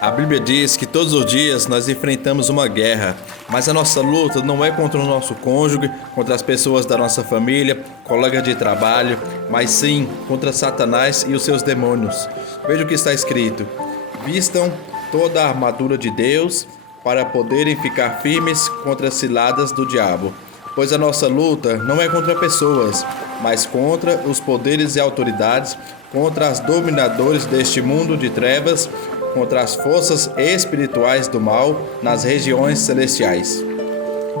A Bíblia diz que todos os dias nós enfrentamos uma guerra, mas a nossa luta não é contra o nosso cônjuge, contra as pessoas da nossa família, colegas de trabalho, mas sim contra Satanás e os seus demônios. Veja o que está escrito: vistam toda a armadura de Deus para poderem ficar firmes contra as ciladas do diabo. Pois a nossa luta não é contra pessoas, mas contra os poderes e autoridades, contra os dominadores deste mundo de trevas, contra as forças espirituais do mal nas regiões celestiais.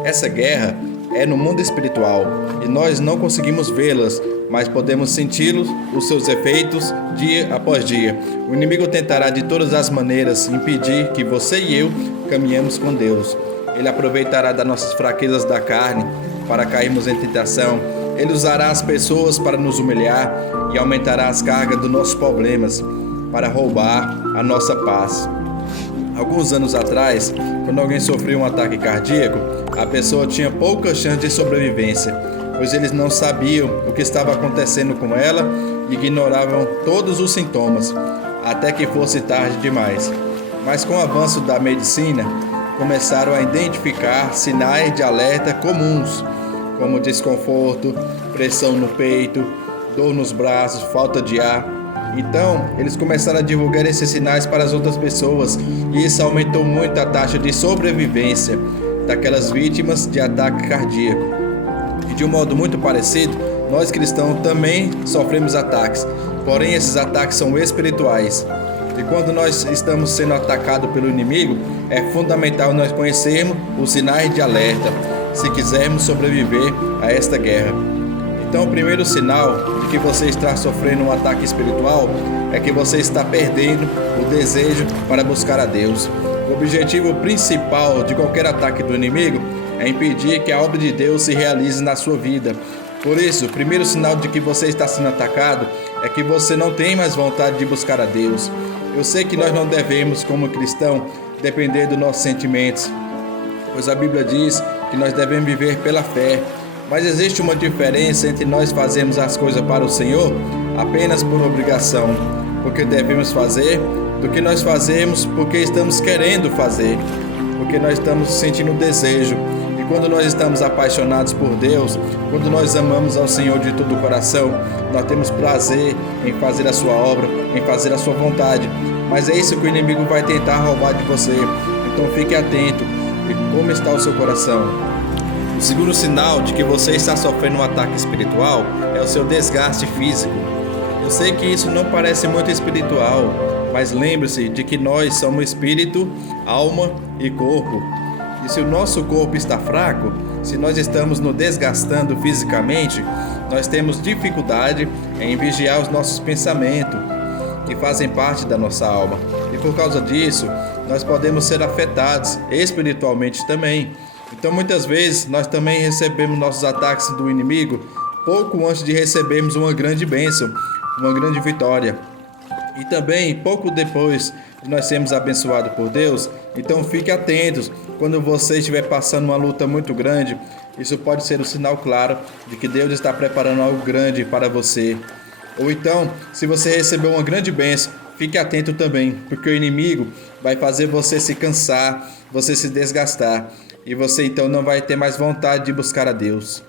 Essa guerra é no mundo espiritual e nós não conseguimos vê-las, mas podemos senti-los, os seus efeitos, dia após dia. O inimigo tentará de todas as maneiras impedir que você e eu caminhemos com Deus. Ele aproveitará das nossas fraquezas da carne para cairmos em tentação. Ele usará as pessoas para nos humilhar e aumentará as cargas dos nossos problemas para roubar a nossa paz. Alguns anos atrás, quando alguém sofria um ataque cardíaco, a pessoa tinha pouca chance de sobrevivência, pois eles não sabiam o que estava acontecendo com ela e ignoravam todos os sintomas, até que fosse tarde demais. Mas com o avanço da medicina, começaram a identificar sinais de alerta comuns, como desconforto, pressão no peito, dor nos braços, falta de ar. Então, eles começaram a divulgar esses sinais para as outras pessoas e isso aumentou muito a taxa de sobrevivência daquelas vítimas de ataque cardíaco. E de um modo muito parecido, nós cristãos também sofremos ataques, porém esses ataques são espirituais. E quando nós estamos sendo atacados pelo inimigo, é fundamental nós conhecermos os sinais de alerta, se quisermos sobreviver a esta guerra. Então, o primeiro sinal de que você está sofrendo um ataque espiritual é que você está perdendo o desejo para buscar a Deus. O objetivo principal de qualquer ataque do inimigo é impedir que a obra de Deus se realize na sua vida. Por isso, o primeiro sinal de que você está sendo atacado é que você não tem mais vontade de buscar a Deus. Eu sei que nós não devemos, como cristão, depender dos nossos sentimentos, pois a Bíblia diz que nós devemos viver pela fé. Mas existe uma diferença entre nós fazermos as coisas para o Senhor apenas por obrigação, porque devemos fazer, do que nós fazemos porque estamos querendo fazer, porque nós estamos sentindo desejo. E quando nós estamos apaixonados por Deus, quando nós amamos ao Senhor de todo o coração, nós temos prazer em fazer a sua obra, em fazer a sua vontade. Mas é isso que o inimigo vai tentar roubar de você. Então fique atento e como está o seu coração. O segundo sinal de que você está sofrendo um ataque espiritual é o seu desgaste físico. Eu sei que isso não parece muito espiritual, mas lembre-se de que nós somos espírito, alma e corpo. E se o nosso corpo está fraco, se nós estamos nos desgastando fisicamente, nós temos dificuldade em vigiar os nossos pensamentos, que fazem parte da nossa alma. E por causa disso, nós podemos ser afetados espiritualmente também. Então muitas vezes nós também recebemos nossos ataques do inimigo pouco antes de recebermos uma grande bênção, uma grande vitória. E também pouco depois de nós sermos abençoados por Deus. Então fique atentos, quando você estiver passando uma luta muito grande, isso pode ser um sinal claro de que Deus está preparando algo grande para você. Ou então, se você recebeu uma grande bênção, fique atento também, porque o inimigo vai fazer você se cansar, você se desgastar. E você então não vai ter mais vontade de buscar a Deus.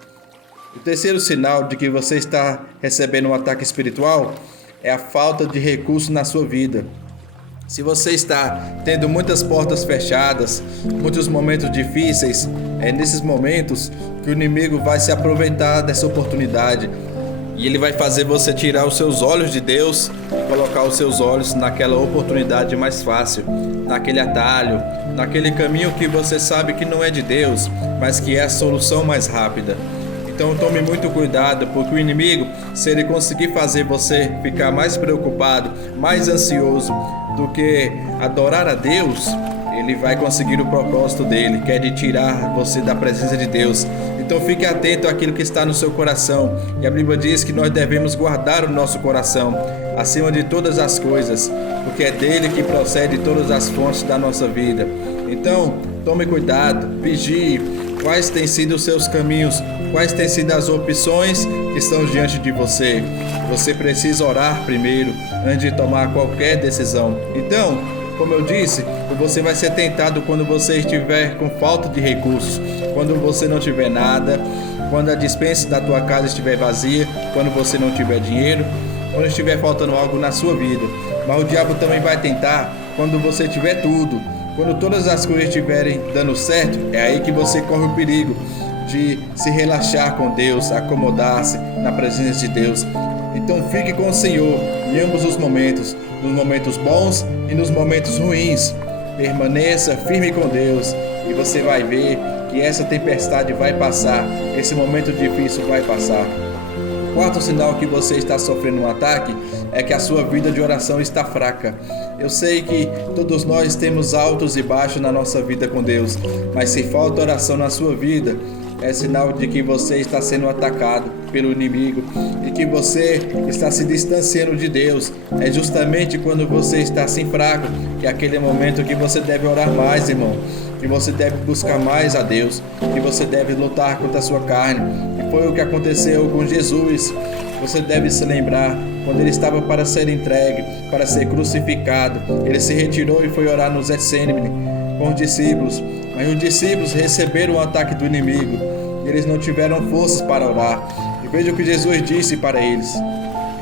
O terceiro sinal de que você está recebendo um ataque espiritual é a falta de recursos na sua vida. Se você está tendo muitas portas fechadas, muitos momentos difíceis, é nesses momentos que o inimigo vai se aproveitar dessa oportunidade. E ele vai fazer você tirar os seus olhos de Deus e colocar os seus olhos naquela oportunidade mais fácil, naquele atalho, naquele caminho que você sabe que não é de Deus, mas que é a solução mais rápida. Então tome muito cuidado, porque o inimigo, se ele conseguir fazer você ficar mais preocupado, mais ansioso do que adorar a Deus, ele vai conseguir o propósito dele, que é de tirar você da presença de Deus. Então fique atento àquilo que está no seu coração. E a Bíblia diz que nós devemos guardar o nosso coração acima de todas as coisas, porque é dele que procede todas as fontes da nossa vida. Então, tome cuidado, vigie quais têm sido os seus caminhos, quais têm sido as opções que estão diante de você. Você precisa orar primeiro, antes de tomar qualquer decisão. Então, Como eu disse, você vai ser tentado quando você estiver com falta de recursos, quando você não tiver nada, quando a despensa da tua casa estiver vazia, quando você não tiver dinheiro, quando estiver faltando algo na sua vida. Mas o diabo também vai tentar quando você tiver tudo, quando todas as coisas estiverem dando certo. É aí que você corre o perigo de se relaxar com Deus, acomodar-se na presença de Deus. Então fique com o Senhor em ambos os momentos, nos momentos bons e nos momentos ruins. Permaneça firme com Deus e você vai ver que essa tempestade vai passar, esse momento difícil vai passar. O quarto sinal que você está sofrendo um ataque é que a sua vida de oração está fraca. Eu sei que todos nós temos altos e baixos na nossa vida com Deus, mas se falta oração na sua vida, é sinal de que você está sendo atacado pelo inimigo e que você está se distanciando de Deus. É justamente quando você está assim fraco, que é aquele momento que você deve orar mais, irmão, que você deve buscar mais a Deus, que você deve lutar contra a sua carne. E foi o que aconteceu com Jesus. Você deve se lembrar, quando ele estava para ser entregue, para ser crucificado, ele se retirou e foi orar no Getsêmani com os discípulos. Mas os discípulos receberam o ataque do inimigo e eles não tiveram forças para orar. E veja o que Jesus disse para eles.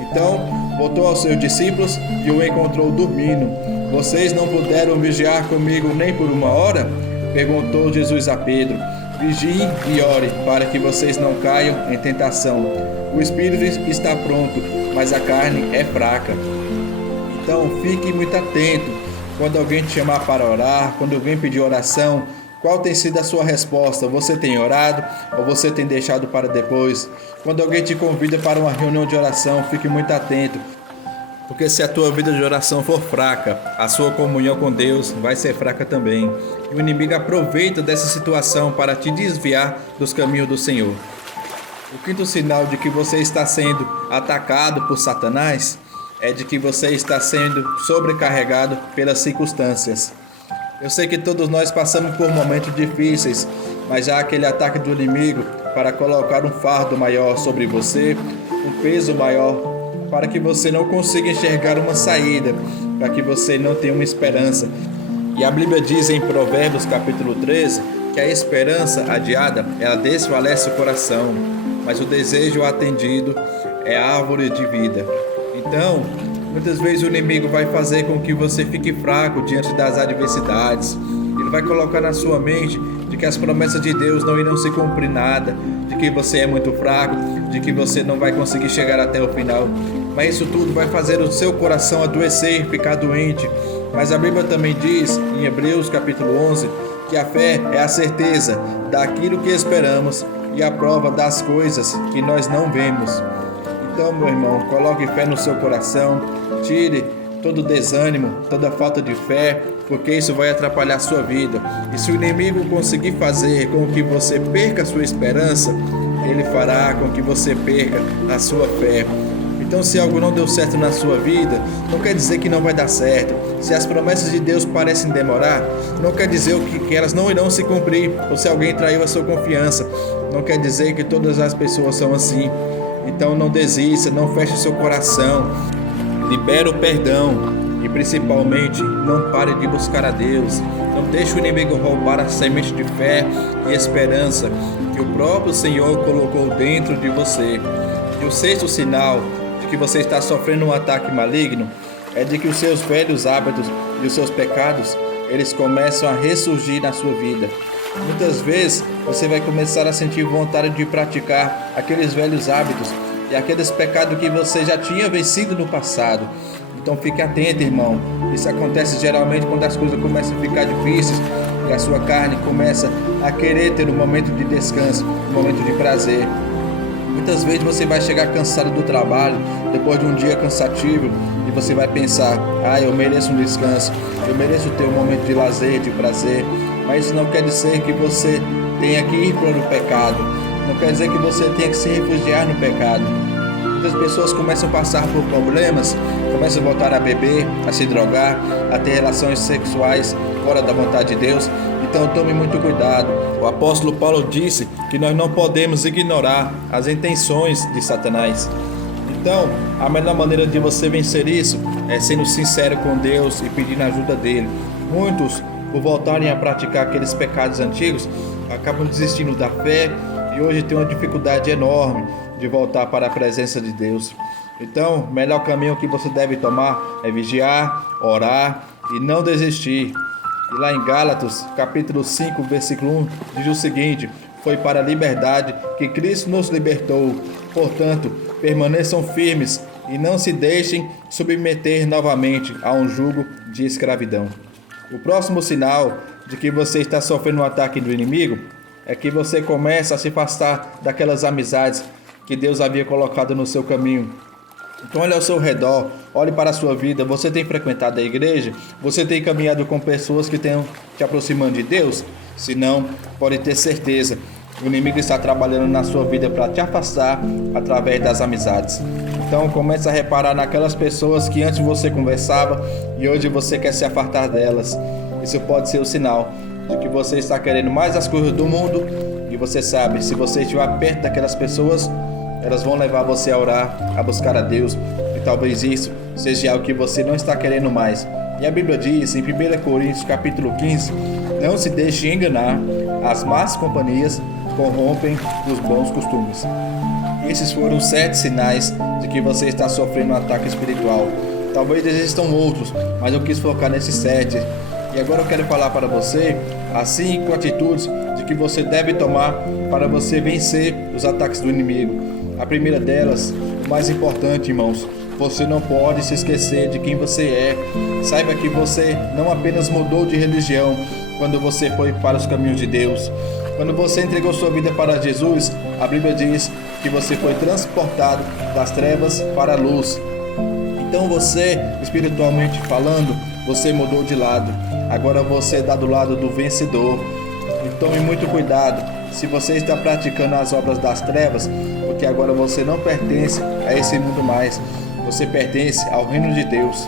Então voltou aos seus discípulos e o encontrou dormindo. Vocês não puderam vigiar comigo nem por uma hora? Perguntou Jesus a Pedro. Vigiem e ore para que vocês não caiam em tentação. O espírito está pronto, mas a carne é fraca. Então fique muito atento. Quando alguém te chamar para orar, quando alguém pedir oração, qual tem sido a sua resposta? Você tem orado ou você tem deixado para depois? Quando alguém te convida para uma reunião de oração, fique muito atento. Porque se a tua vida de oração for fraca, a sua comunhão com Deus vai ser fraca também. E o inimigo aproveita dessa situação para te desviar dos caminhos do Senhor. O quinto sinal de que você está sendo atacado por Satanás é de que você está sendo sobrecarregado pelas circunstâncias. Eu sei que todos nós passamos por momentos difíceis, mas há aquele ataque do inimigo para colocar um fardo maior sobre você, um peso maior, para que você não consiga enxergar uma saída, para que você não tenha uma esperança. E a Bíblia diz em Provérbios capítulo 13 que a esperança adiada, ela desfalece o coração, mas o desejo atendido é a árvore de vida. Então, muitas vezes o inimigo vai fazer com que você fique fraco diante das adversidades. Ele vai colocar na sua mente de que as promessas de Deus não irão se cumprir nada, de que você é muito fraco, de que você não vai conseguir chegar até o final. Mas isso tudo vai fazer o seu coração adoecer, ficar doente. Mas a Bíblia também diz, em Hebreus capítulo 11, que a fé é a certeza daquilo que esperamos e a prova das coisas que nós não vemos. Então, meu irmão, coloque fé no seu coração, tire todo desânimo, toda falta de fé, porque isso vai atrapalhar a sua vida. E se o inimigo conseguir fazer com que você perca a sua esperança, ele fará com que você perca a sua fé. Então, se algo não deu certo na sua vida, não quer dizer que não vai dar certo. Se as promessas de Deus parecem demorar, não quer dizer que elas não irão se cumprir. Ou se alguém traiu a sua confiança, não quer dizer que todas as pessoas são assim. Então não desista, não feche seu coração, libera o perdão e principalmente não pare de buscar a Deus. Não deixe o inimigo roubar a semente de fé e esperança que o próprio Senhor colocou dentro de você. E o sexto sinal de que você está sofrendo um ataque maligno é de que os seus velhos hábitos e os seus pecados, eles começam a ressurgir na sua vida. Muitas vezes você vai começar a sentir vontade de praticar aqueles velhos hábitos e aqueles pecados que você já tinha vencido no passado. Então fique atento, irmão. Isso acontece geralmente quando as coisas começam a ficar difíceis e a sua carne começa a querer ter um momento de descanso, um momento de prazer. Muitas vezes você vai chegar cansado do trabalho, depois de um dia cansativo, e você vai pensar: eu mereço um descanso, eu mereço ter um momento de lazer, de prazer. Mas isso não quer dizer que você tenha que ir para o pecado. Não quer dizer que você tenha que se refugiar no pecado. Muitas pessoas começam a passar por problemas, começam a voltar a beber, a se drogar, a ter relações sexuais fora da vontade de Deus. Então tome muito cuidado. O apóstolo Paulo disse que nós não podemos ignorar as intenções de Satanás. Então, a melhor maneira de você vencer isso é sendo sincero com Deus e pedindo a ajuda dele. Muitos, por voltarem a praticar aqueles pecados antigos, acabam desistindo da fé e hoje tem uma dificuldade enorme de voltar para a presença de Deus. Então, o melhor caminho que você deve tomar é vigiar, orar e não desistir. E lá em Gálatas, capítulo 5, versículo 1, diz o seguinte: foi para a liberdade que Cristo nos libertou. Portanto, permaneçam firmes e não se deixem submeter novamente a um jugo de escravidão. O próximo sinal de que você está sofrendo um ataque do inimigo é que você começa a se afastar daquelas amizades que Deus havia colocado no seu caminho. Então olhe ao seu redor, olhe para a sua vida. Você tem frequentado a igreja? Você tem caminhado com pessoas que tenham te aproximando de Deus? Se não, pode ter certeza, o inimigo está trabalhando na sua vida para te afastar através das amizades. Então comece a reparar naquelas pessoas que antes você conversava e hoje você quer se afastar delas. Isso pode ser o sinal de que você está querendo mais as coisas do mundo e você sabe, se você estiver perto daquelas pessoas, elas vão levar você a orar, a buscar a Deus, e talvez isso seja algo que você não está querendo mais. E a Bíblia diz em 1 Coríntios capítulo 15, não se deixe enganar, as más companhias corrompem os bons costumes. Esses foram 7 sinais de que você está sofrendo um ataque espiritual. Talvez existam outros, mas eu quis focar nesses 7. E agora eu quero falar para você as 5 atitudes de que você deve tomar para você vencer os ataques do inimigo. A primeira delas, o mais importante, irmãos, você não pode se esquecer de quem você é. Saiba que você não apenas mudou de religião quando você foi para os caminhos de Deus. Quando você entregou sua vida para Jesus, a Bíblia diz que você foi transportado das trevas para a luz. Então você, espiritualmente falando, você mudou de lado. Agora você está do lado do vencedor. E tome muito cuidado se você está praticando as obras das trevas, porque agora você não pertence a esse mundo mais. Você pertence ao reino de Deus.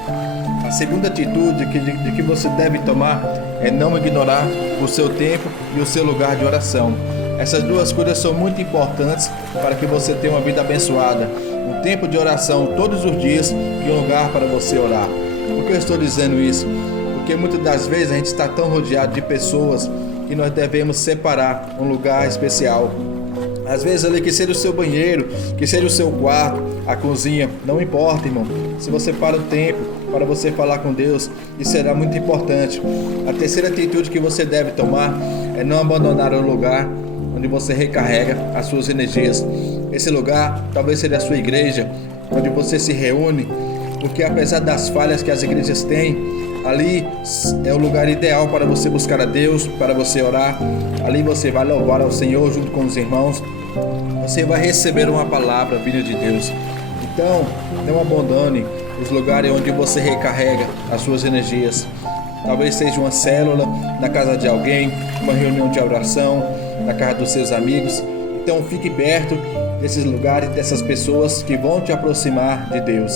A segunda atitude de que você deve tomar é não ignorar o seu tempo e o seu lugar de oração. Essas duas coisas são muito importantes para que você tenha uma vida abençoada. Um tempo de oração todos os dias e um lugar para você orar. Por que eu estou dizendo isso? Porque muitas das vezes a gente está tão rodeado de pessoas que nós devemos separar um lugar especial. Às vezes ali que seja o seu banheiro, que seja o seu quarto, a cozinha, não importa, irmão. Se você para o tempo para você falar com Deus, isso será muito importante. A terceira atitude que você deve tomar é não abandonar o lugar onde você recarrega as suas energias. Esse lugar talvez seja a sua igreja, onde você se reúne, porque apesar das falhas que as igrejas têm, ali é o lugar ideal para você buscar a Deus, para você orar. Ali você vai louvar ao Senhor junto com os irmãos. Você vai receber uma palavra vinda de Deus. Então, não abandone os lugares onde você recarrega as suas energias. Talvez seja uma célula, na casa de alguém, uma reunião de oração, na casa dos seus amigos. Então fique perto desses lugares, dessas pessoas que vão te aproximar de Deus.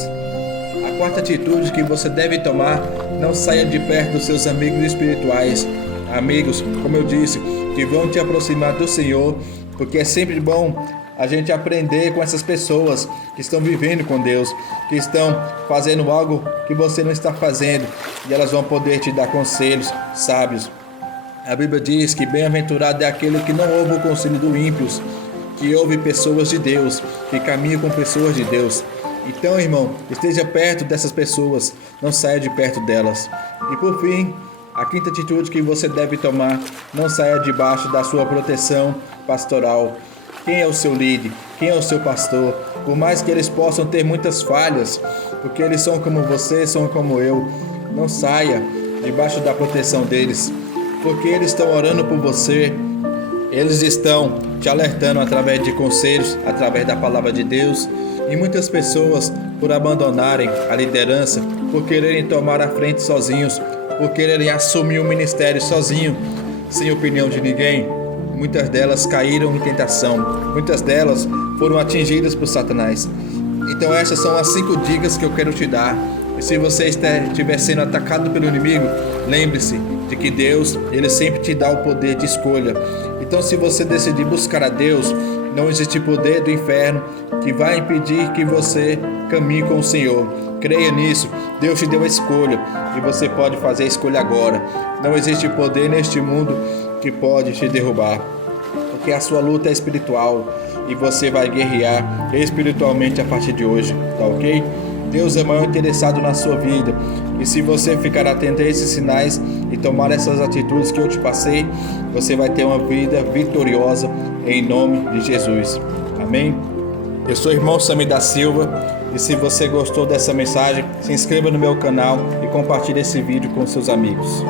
A quarta atitude que você deve tomar, não saia de perto dos seus amigos espirituais. Amigos, como eu disse, que vão te aproximar do Senhor, porque é sempre bom a gente aprender com essas pessoas que estão vivendo com Deus, que estão fazendo algo que você não está fazendo, e elas vão poder te dar conselhos sábios. A Bíblia diz que bem-aventurado é aquele que não ouve o conselho do ímpios, que ouve pessoas de Deus, que caminha com pessoas de Deus. Então, irmão, esteja perto dessas pessoas, não saia de perto delas. E por fim, a quinta atitude que você deve tomar, não saia debaixo da sua proteção pastoral. Quem é o seu líder? Quem é o seu pastor? Por mais que eles possam ter muitas falhas, porque eles são como você, são como eu, não saia debaixo da proteção deles, porque eles estão orando por você, eles estão te alertando através de conselhos, através da palavra de Deus. E muitas pessoas, por abandonarem a liderança, por quererem tomar a frente sozinhos, por quererem assumir o ministério sozinho, sem opinião de ninguém, muitas delas caíram em tentação, muitas delas foram atingidas por Satanás. Então essas são as 5 dicas que eu quero te dar. E se você estiver sendo atacado pelo inimigo, lembre-se de que Deus, Ele sempre te dá o poder de escolha. Então, se você decidir buscar a Deus, não existe poder do inferno que vai impedir que você caminhe com o Senhor. Creia nisso. Deus te deu a escolha e você pode fazer a escolha agora. Não existe poder neste mundo que pode te derrubar, porque a sua luta é espiritual e você vai guerrear espiritualmente a partir de hoje, tá ok? Deus é maior interessado na sua vida, e se você ficar atento a esses sinais e tomar essas atitudes que eu te passei, você vai ter uma vida vitoriosa em nome de Jesus. Amém? Eu sou o irmão Sami da Silva, e se você gostou dessa mensagem, se inscreva no meu canal e compartilhe esse vídeo com seus amigos.